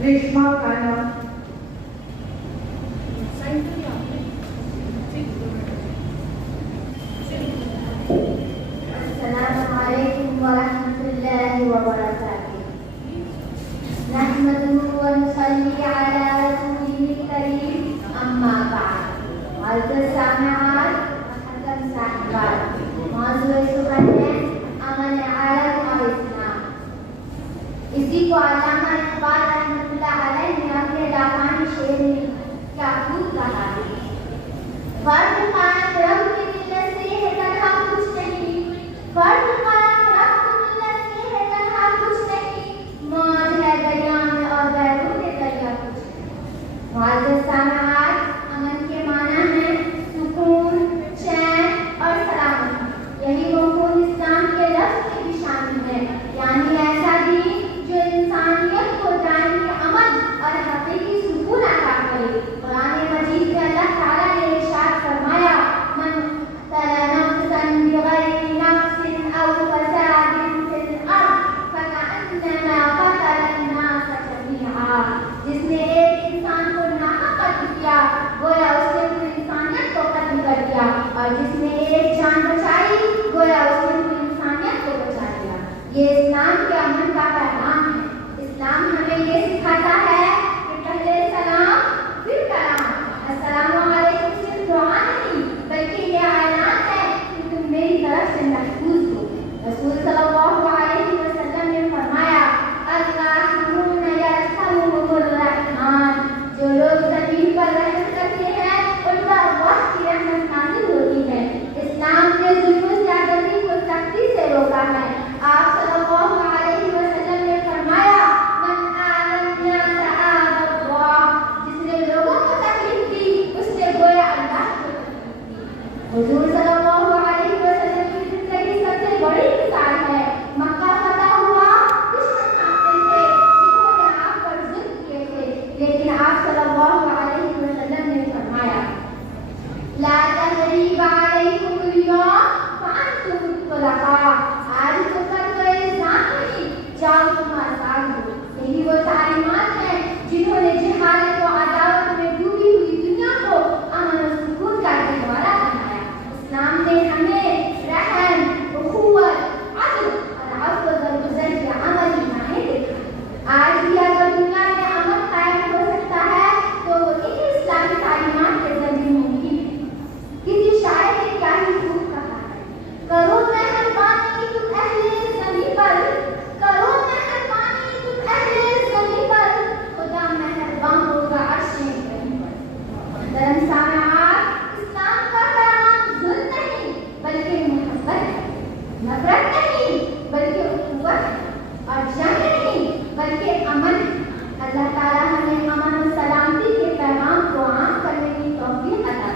रेशमा खाना। अस्सलामुअलैकुम वरहमतुल्लाहि वबरकातुहू। नहमदुहु व नुसल्ली अला रसूलिहिल करीम, अम्मा बाद। मुअज़्ज़ज़ सामिआत, मुहतरम साहिबात, मौज़ूए सुबह है अमन आलम और इस्लाम। इसी को अल्लामा इक़बाल रहमतुल्लाह अलैह ने अपने दामानी शेर में क्या खूब कहा है। फर्द कायम रब की मिल्लत से है तन्हा कुछ नहीं, फर्द कायम रब की मिल्लत से है तन्हा कुछ नहीं, मौज है दरिया में और बैरून दरिया कुछ नहीं। मुअज़्ज़ज़ सामिआत, अमन के माना है सुकून, चैन और सलामती। यही मफ़हूम इस्लाम के लफ्ज़ में भी शामिल है, यानी ऐसा दीन जो इंसानियत को दायमी अमन और हकीकी सुकून अता करे। कुरान मजीद में अल्लाह ताला ने इरशाद फरमाया, मन तला नफ्सन बिगैरि नफ्सिन औ फसादिन फिल अर्द फकअन्नमा क़तल अन्नास जमीआ। जिसने एक इंसान को नाहक कत्ल किया गोया उसने पूरी इंसानियत को कत्ल कर दिया, और जिसने एक जान बचाई गोया उसने पूरी इंसानियत को बचा दिया। ये इस्लाम के अमन का पैगाम है। इस्लाम हमें ये सिखाता है कि पहले सलाम फिर कलाम। अस्सलामु अलैकुम सिर्फ दुआ नहीं बल्कि ये ऐलान है कि तुम मेरी तरफ से महफूज हो। रसूल सल्लल्लाहु अलैहि वसल्लम ने फरमाया, अल्लाहुम्म यरहमुहुर रहमान। जो लोग ज़मीन पर रहमत करते हैं उन पर अल्लाह की रहमत नाज़िल होती है। इस्लाम ने जुल्म ज़्यादती को सख्ती से रोका है। आप सल्लल्लाहु अलैहि वसल्लम ने फरमाया, मन आमना तआबल्लाह। जिसने लोगों को तकलीफ दी उसने गोया अल्लाह को तकलीफ दी। हुजूर सल्लल्लाहु अलैहि वसल्लम की जिंदगी सबसे बड़ी मिसाल है। मक्का फतह हुआ, दुश्मन कांपते थे, जिन्होंने आप पर जुल्म किए थे, लेकिन आप सल्लल्लाहु अलैहि वसल्लम ने फरमाया, ला तहरीब अलैकुमुल यौम फअंतुम तुलका। आज तो कर गए इल्जाम नहीं, जाओ तुम आजाद हो। यही वो तालीमात हैं जिन्होंने जिहालत व अदावत में डूबी हुई दुनिया को अमन और सुकून का गहवारा बनाया। इस्लाम ने हमें रहम, उखुवत, अदल और अफ़्व व दरगुज़र के अमली माने देखा। आज भी अगर दुनिया में अमन कायम हो सकता है तो वो इन्हीं इस्लामी तालीमात के ज़रिए मुमकिन है। किसी शायर ने क्या ही खूब कहा है, करो मेहरबानी तुम अहले ज़मीं पर, करो मेहरबानी तुम अहले ज़मीं पर, खुदा मेहरबान होगा अर्शे करीम पर। मुहतरम सामिआत, इस्लाम का पैगाम जुल्म नहीं बल्कि मोहब्बत है, नफरत नहीं बल्कि उख़्वत है, और जंग नहीं बल्कि अमन है। अल्लाह ताला हमें अमन और सलामती के पैगाम को आम करने की तौफीक अता